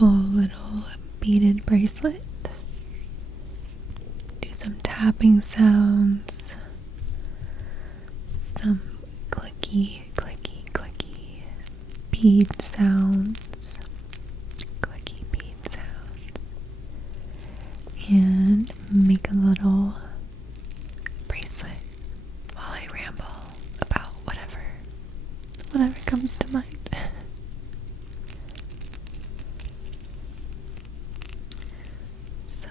simple little beaded bracelet. Do some tapping sounds, some clicky, clicky, clicky bead sounds, clicky bead sounds, and make a little bracelet while I ramble about whatever comes to mind. So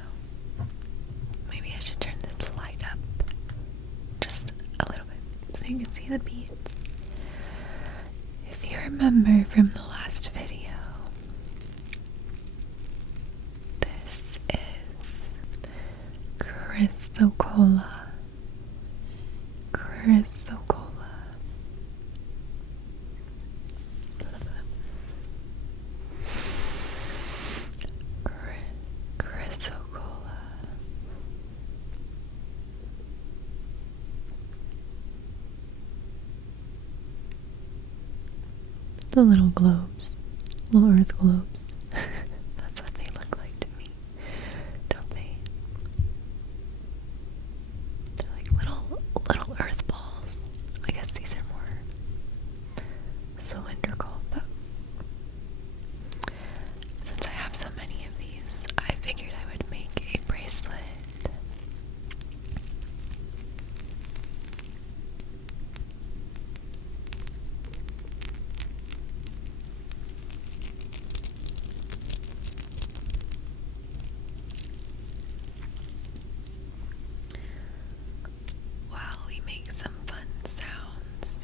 maybe I should turn this light up just a little bit so you can see the beads. If you remember from the last video, this is chrysocolla. The little globes, little earth globes. That's what they look like to me, don't they? They're like little earth balls. I guess these are more cylindrical, but since I have so many of these, I figured I would make a bracelet. While we make some fun sounds.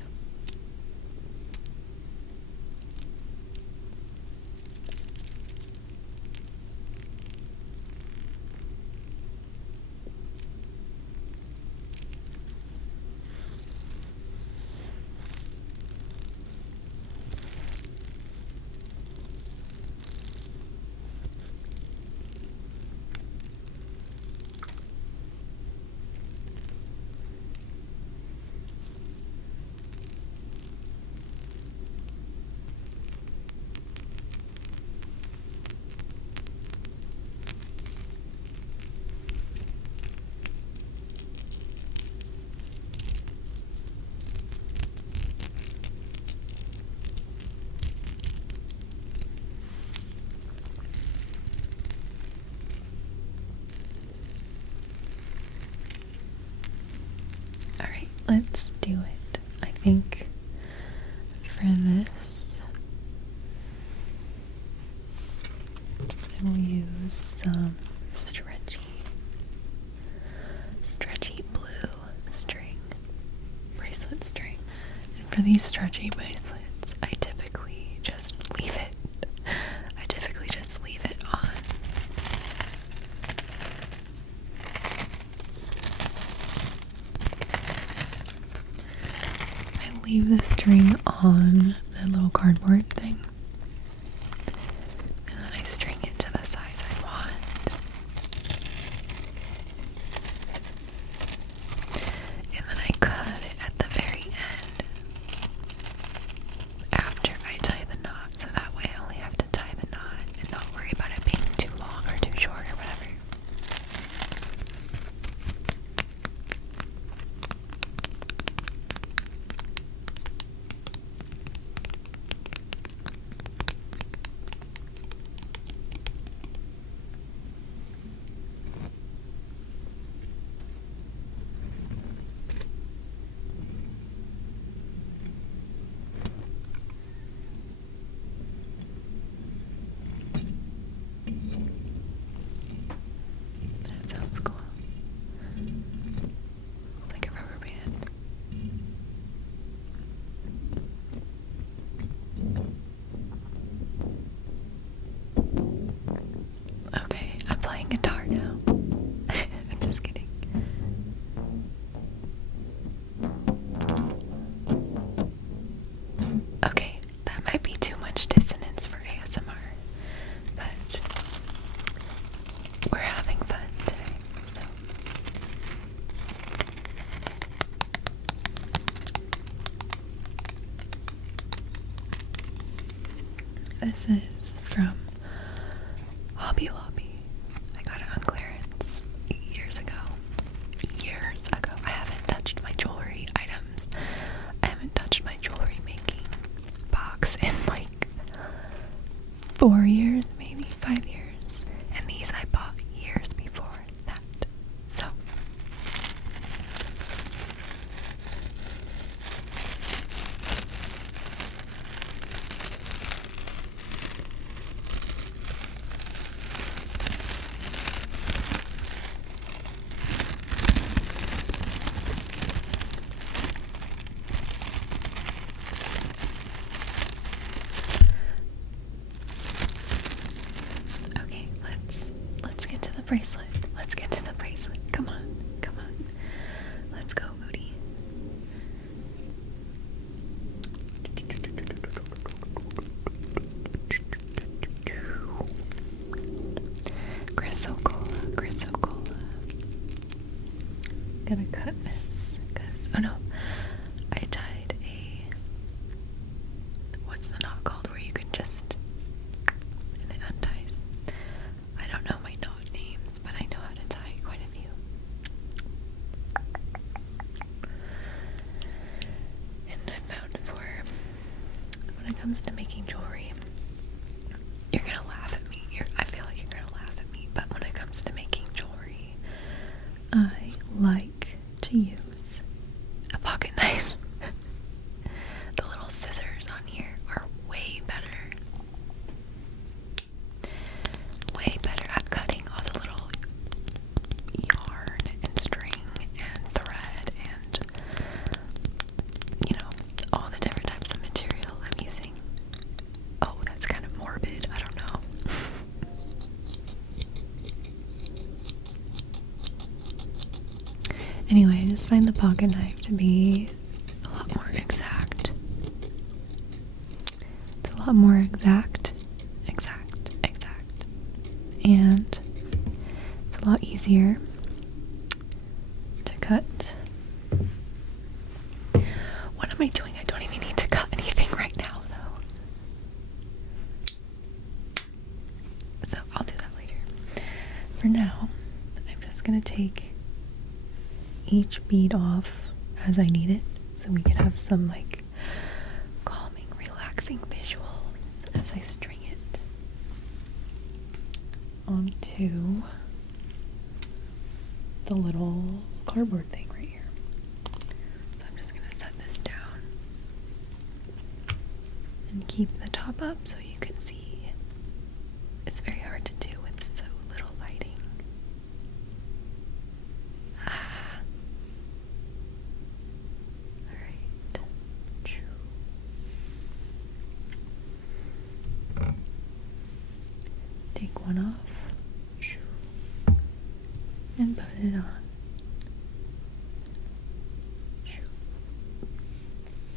Alright, let's do it. I think for this, I will use some stretchy blue string, bracelet string. And for these stretchy bracelets, I typically just leave it on. I leave the string on the little cardboard thing, and then I string it to the size I want. And then I cut it at the very end after I tie the knot, so that way I only have to tie the knot and not worry about it being too long or too short or whatever. That sounds cool. Like a rubber band. Okay, I'm playing guitar now. I'm just kidding. Okay, that might be too much dissonance for ASMR, but we're having fun today, so. This is from bracelet. Let's get to the bracelet. Come on, come on. Let's go, Booty. Chrysocolla, chrysocolla. Gotta cut this because, oh no, I tied a, what's the knot called where you can just, and it unties. I don't know my knot names, but I know how to tie quite a few. And I found for, when it comes to making jewelry, you're gonna laugh at me. I feel like you're gonna laugh at me, but when it comes to making jewelry, I like to use a pocket knife. The little scissors on here are way better. Way better at cutting all the little yarn and string and thread and, you know, all the different types of material I'm using. Oh, that's kind of morbid. I don't know. Anyway, I just find the pocket knife to be a lot more exact. It's a lot more exact. And it's a lot easier to cut. What am I doing? I don't even need to cut anything right now, though. So I'll do that later. For now, I'm just gonna take each bead off as I need it, so we can have some like calming, relaxing visuals as I string it onto the little cardboard thing right here. So I'm just gonna set this down and keep the top up so you can see. It's very hard to do with so little lighting. Alright. Take one off and put it on.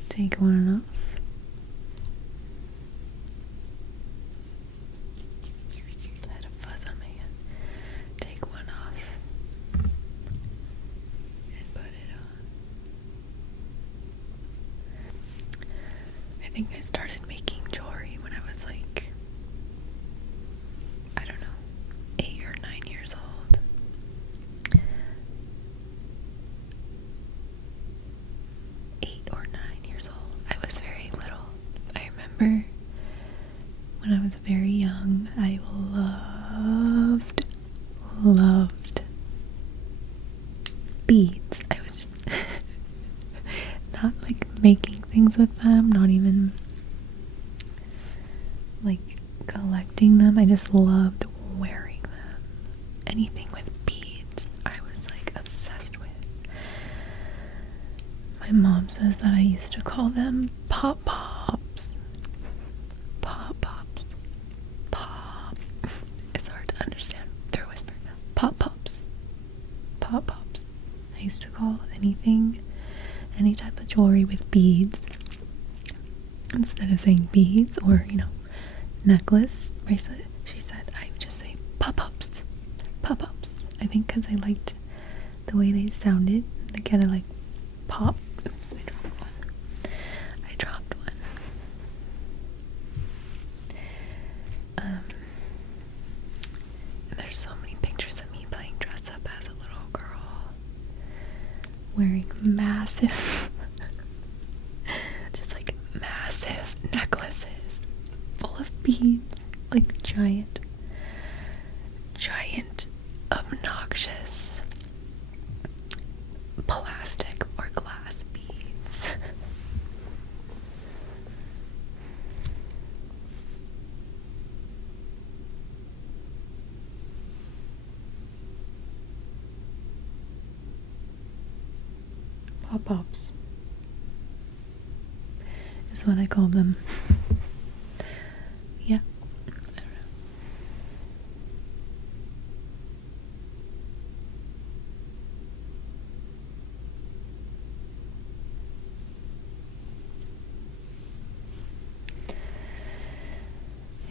Take one off. I had a fuzz on my hand. Take one off and put it on. I think I started making jewelry when I was like, I don't know, 8 or 9 years old. I was very little. I remember when I was very young, I loved beads. I was just not like making things with them, not even like collecting them. I just loved wearing them. Anything with beads, I was like obsessed with. My mom says that I used to call them pop-pops. Pop-pops. Pop. It's hard to understand through a whisper. Pop-pops. Pop-pops. I used to call anything, any type of jewelry with beads, instead of saying beads or, you know, necklace, bracelet, she said I would just say pop-pops. Pop-pops. I think because I liked the way they sounded. They kind of like pop. Oops, I dropped one. And there's so many pictures of me playing dress up as a little girl, wearing massive, just like massive necklaces full of beads, like giant, obnoxious plastic or glass beads. Pop-pops is what I call them. Yeah, I don't know.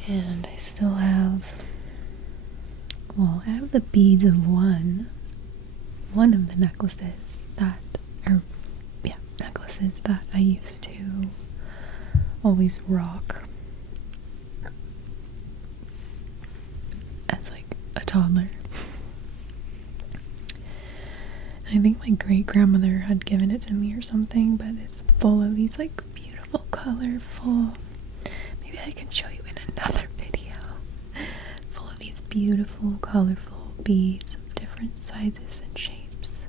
And I still have, well, I have the beads of one of the necklaces that, necklaces that I used to always rock as like a toddler. I think my great-grandmother had given it to me or something, but it's full of these like beautiful, colorful, maybe I can show you in another video, full of these beautiful, colorful beads of different sizes and shapes.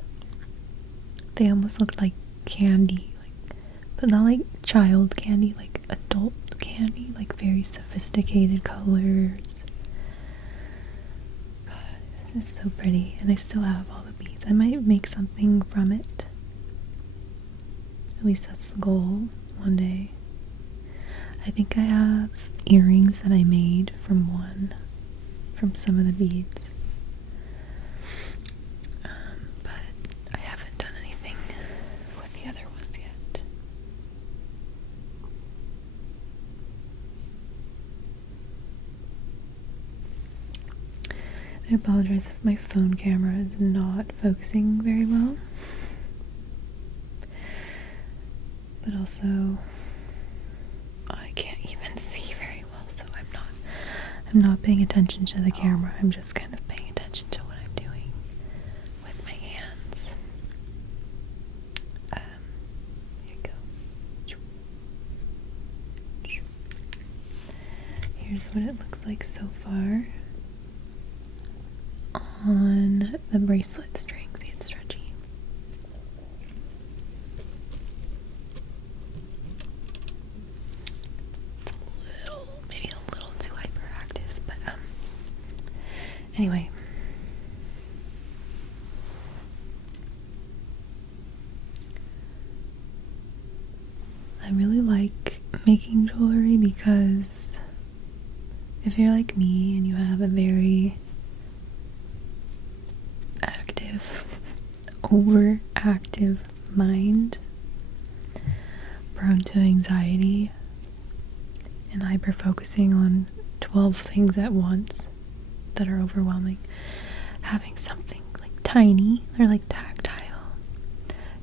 They almost looked like candy, like, but not like child candy, like adult candy, like very sophisticated colors. God, this is so pretty, and I still have all the beads. I might make something from it. At least that's the goal one day. I think I have earrings that I made from some of the beads. But I haven't done anything with the other ones yet. I apologize if my phone camera is not focusing very well. But also, I can't even see very well, so I'm not paying attention to the camera. I'm just kind of paying attention to what I'm doing with my hands. Here we go. Here's what it looks like so far on the bracelet string. See, it's stretchy. Maybe a little too hyperactive, but anyway. I really like making jewelry because if you're like me and you have a very overactive mind, prone to anxiety, and hyper focusing on 12 things at once that are overwhelming, having something like tiny or like tactile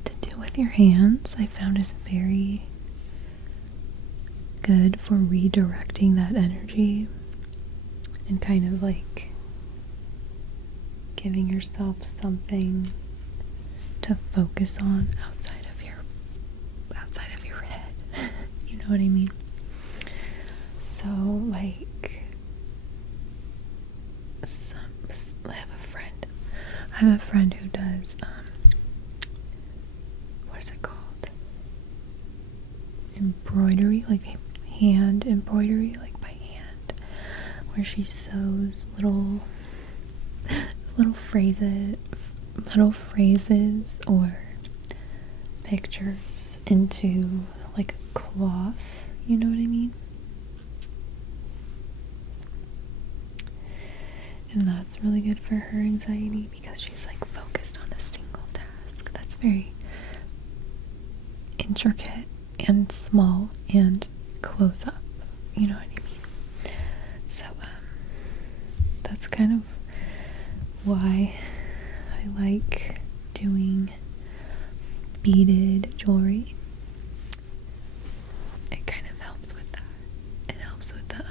to do with your hands, I found is very good for redirecting that energy and kind of like giving yourself something to focus on outside of your head. You know what I mean? So like I have a friend who does what is it called? Embroidery, like hand embroidery, like by hand, where she sews little phrases or pictures into like a cloth, you know what I mean? And that's really good for her anxiety because she's like focused on a single task that's very intricate and small and close up, you know what I mean? So that's kind of why I like doing beaded jewelry. It kind of helps with that. It helps with the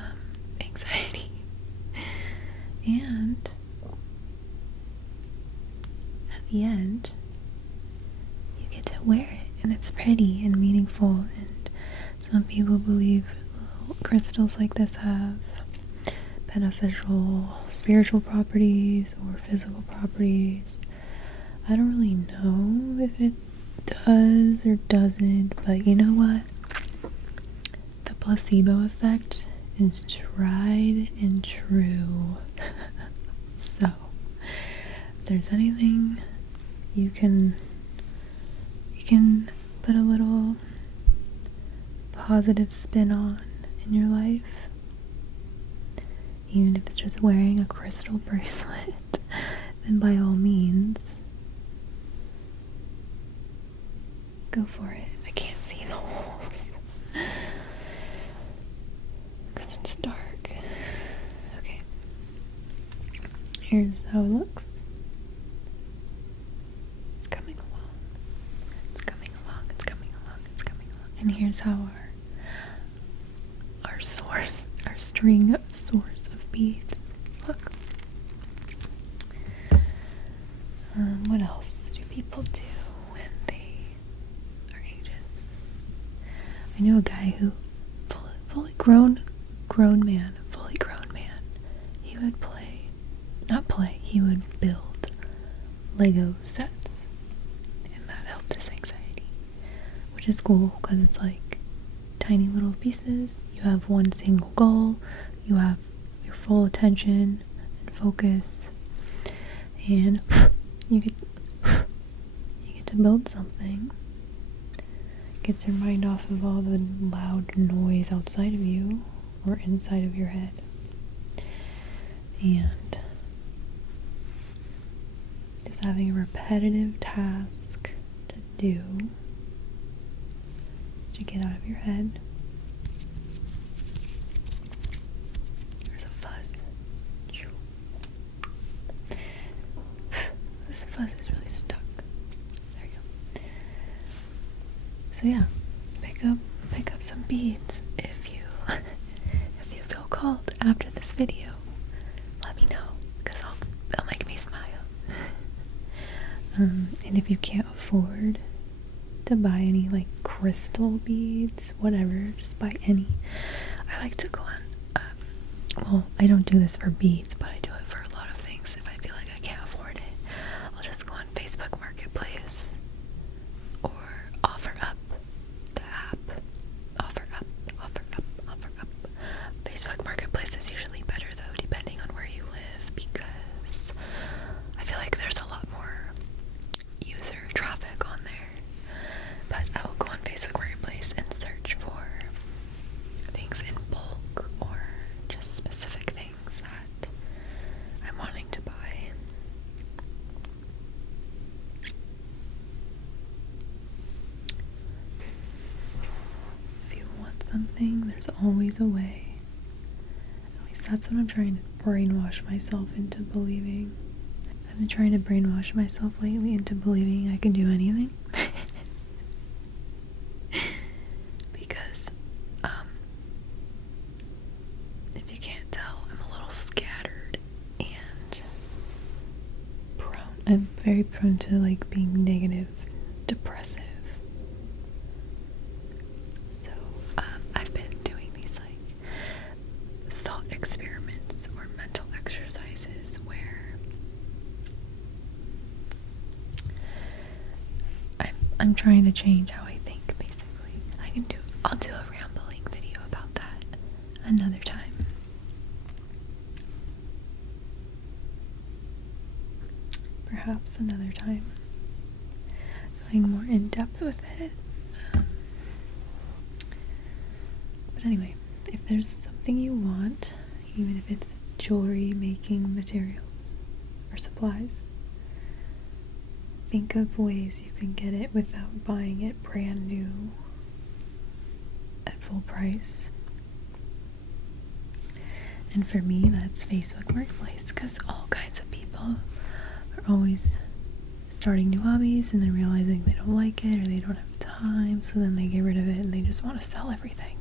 anxiety. And at the end, you get to wear it, and it's pretty and meaningful. And some people believe crystals like this have beneficial spiritual properties or physical properties. I don't really know if it does or doesn't, but you know what? The placebo effect is tried and true. So, if there's anything you can put a little positive spin on in your life, even if it's just wearing a crystal bracelet, then by all means, go for it. I can't see the holes because it's dark. Here's how it looks. It's coming along. It's coming along. It's coming along. It's coming along. And here's how our string source of beads looks. What else do people do when they are anxious? I knew a guy who, fully grown man, he would he would build Lego sets, and that helped his anxiety, which is cool because it's like tiny little pieces. You have one single goal, you have your full attention and focus, and you get to build something. Gets your mind off of all the loud noise outside of you or inside of your head. And just having a repetitive task to do to get out of your head. There's a fuzz. This fuzz is really stuck. There you go. So yeah, pick up some beads if you feel called after this video. Let me know, because they'll make me smile. And if you can't afford to buy any like crystal beads, whatever, just buy any. I like to go on, well, I don't do this for beads, but I do it for a lot of things. If I feel like I can't afford it, I'll just go on Facebook Marketplace or OfferUp, the app. OfferUp. Facebook Marketplace is usually better though, depending on where you live, because I feel like there's a lot more user traffic on there. But I will go on Facebook Marketplace and search for things in bulk or just specific things that I'm wanting to buy. If you want something, there's always a way. At least that's what I'm trying to brainwash myself into believing. I've been trying to brainwash myself lately into believing I can do anything. Because, if you can't tell, I'm a little scattered and prone. I'm very prone to like being negative, depressive. So, I've been doing these like thought experiments or mental exercises where I'm trying to change how I think, basically. I'll do a rambling video about that another time. Perhaps another time. Going more in depth with it. But anyway, if there's something you want, even if it's jewelry making materials or supplies, think of ways you can get it without buying it brand new at full price. And for me, that's Facebook Marketplace, because all kinds of people are always starting new hobbies and then realizing they don't like it or they don't have time, so then they get rid of it and they just want to sell everything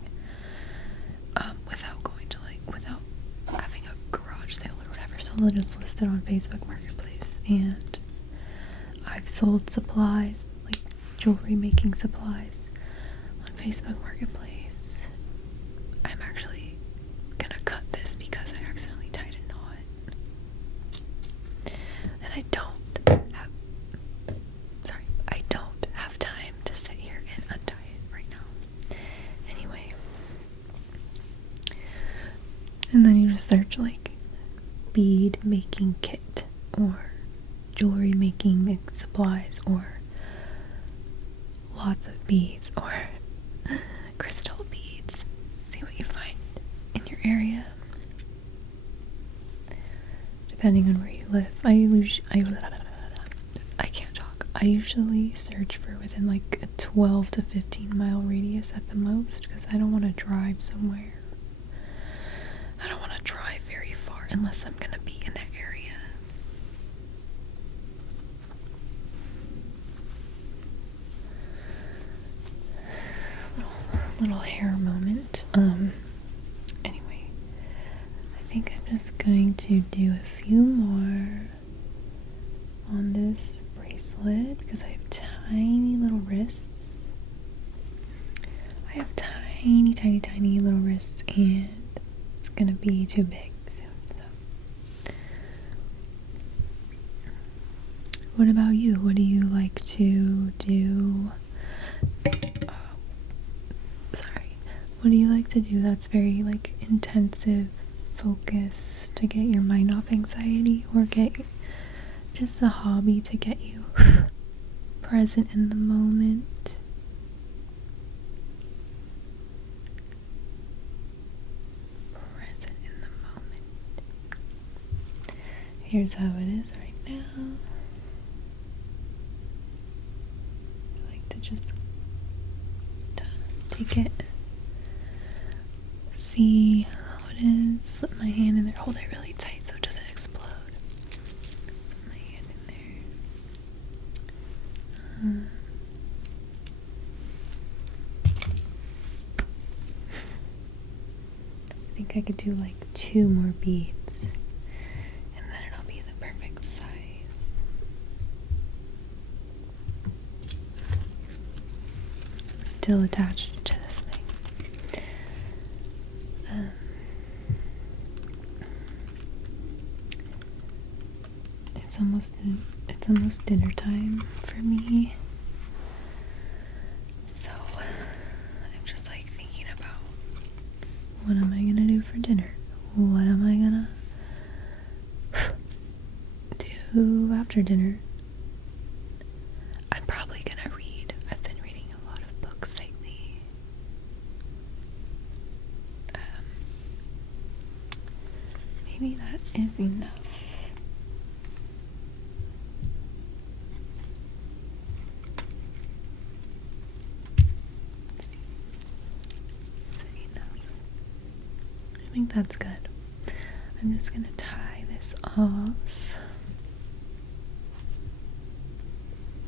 without having a garage sale or whatever. So they'll just list it on Facebook Marketplace. And I've sold supplies, like jewelry making supplies, on Facebook Marketplace. I'm actually gonna cut this because I accidentally tied a knot. And I don't have time to sit here and untie it right now. Anyway. And then you just search like bead making kit or jewelry making supplies or lots of beads or crystal beads. See what you find in your area. Depending on where you live. I can't talk. I usually search for within like a 12 to 15 mile radius at the most, because I don't want to drive somewhere. I don't want to drive very far unless I'm going to be in that area. little hair moment. Anyway, I think I'm just going to do a few more on this bracelet because I have tiny little wrists. I have tiny, tiny, tiny little wrists, and it's gonna be too big soon. So, what about you? What do you like to do? What do you like to do that's very like intensive focus to get your mind off anxiety, or get just a hobby to get you present in the moment? Present in the moment. Here's how it is right now. I like to just take it. See how it is. Slip my hand in there. Hold it really tight so it doesn't explode. Slip my hand in there. I think I could do like 2 more beads, and then it'll be the perfect size. Still attached to this thing. It's almost dinner time for me, so I'm just like thinking about what am I gonna do for dinner? What am I gonna do after dinner? I'm probably gonna read. I've been reading a lot of books lately. Maybe that is enough. I think that's good. I'm just gonna tie this off.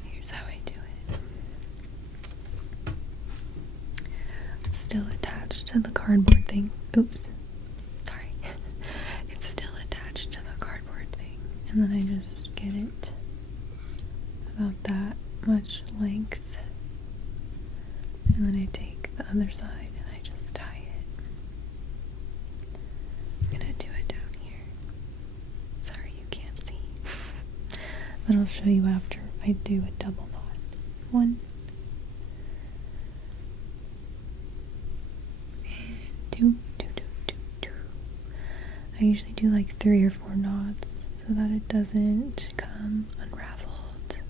Here's how I do it. It's still attached to the cardboard thing. Oops. Sorry. It's still attached to the cardboard thing. And then I just get it about that much length. And then I take the other side and I just tie it. I'm gonna do it down here. Sorry you can't see. But I'll show you after I do a double knot. 1 and 2, 2, 2, 2, 2. I usually do like 3 or 4 knots so that it doesn't come unraveled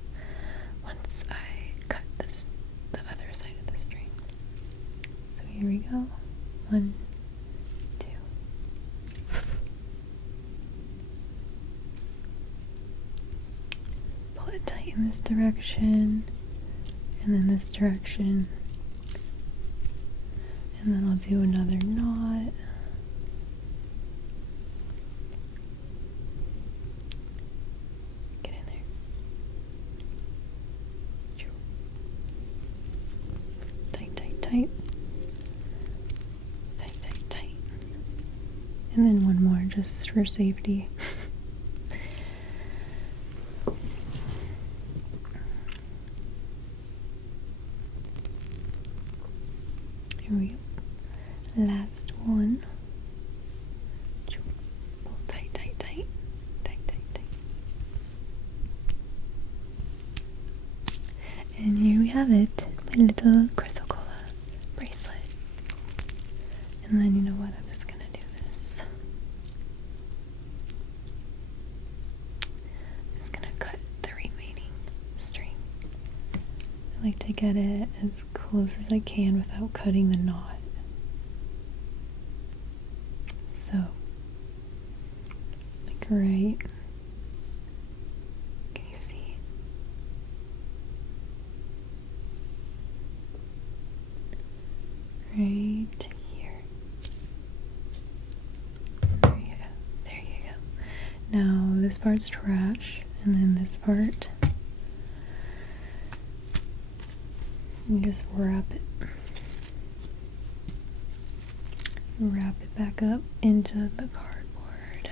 once I cut the other side of the string. So here we go. 1, 2. Pull it tight in this direction, and then this direction, and then I'll do another knot. Get in there. Tight, tight, tight. Tight, tight, tight. And then one more just for safety. Here we go. Last one. Pull tight, tight, tight. Tight, tight, tight. And here we have it. My little chrysocolla bracelet. And then you know what? I'm just gonna do this. I'm just gonna cut the remaining string. I like to get it as close as I can without cutting the knot. So, like right, can you see? Right here. There you go. There you go. Now this part's trash, and then this part, you just wrap it wrap it back up into the cardboard.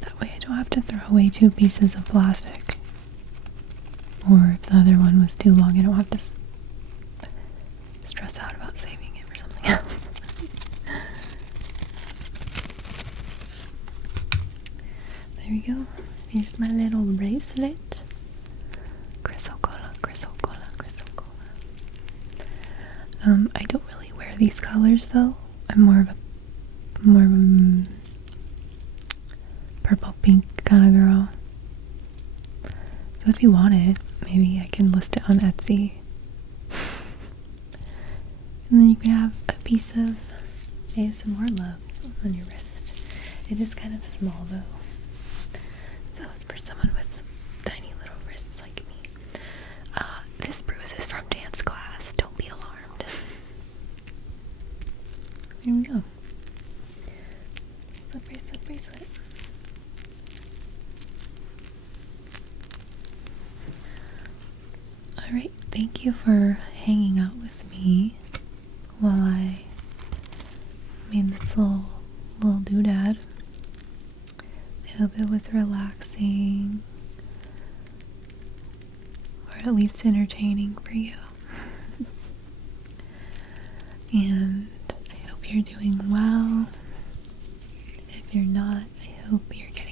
That way I don't have to throw away 2 pieces of plastic. Or if the other one was too long, I don't have to stress out about saving it for something else. There we go. Here's my little bracelet. Chrysocolla, chrysocolla, chrysocolla. I don't really wear these colors though. I'm more of a purple pink kind of girl. So if you want it, maybe I can list it on Etsy. And then you can have a piece of ASMR love on your wrist. It is kind of small though. So it's for someone with tiny little wrists like me. This bruise is from dance class. Don't be alarmed. Here we go. Bracelet, bracelet, bracelet. Alright, thank you for hanging out with me while I made this little doodad. I hope it was relaxing, or at least entertaining for you. And I hope you're doing well. If you're not, I hope you're getting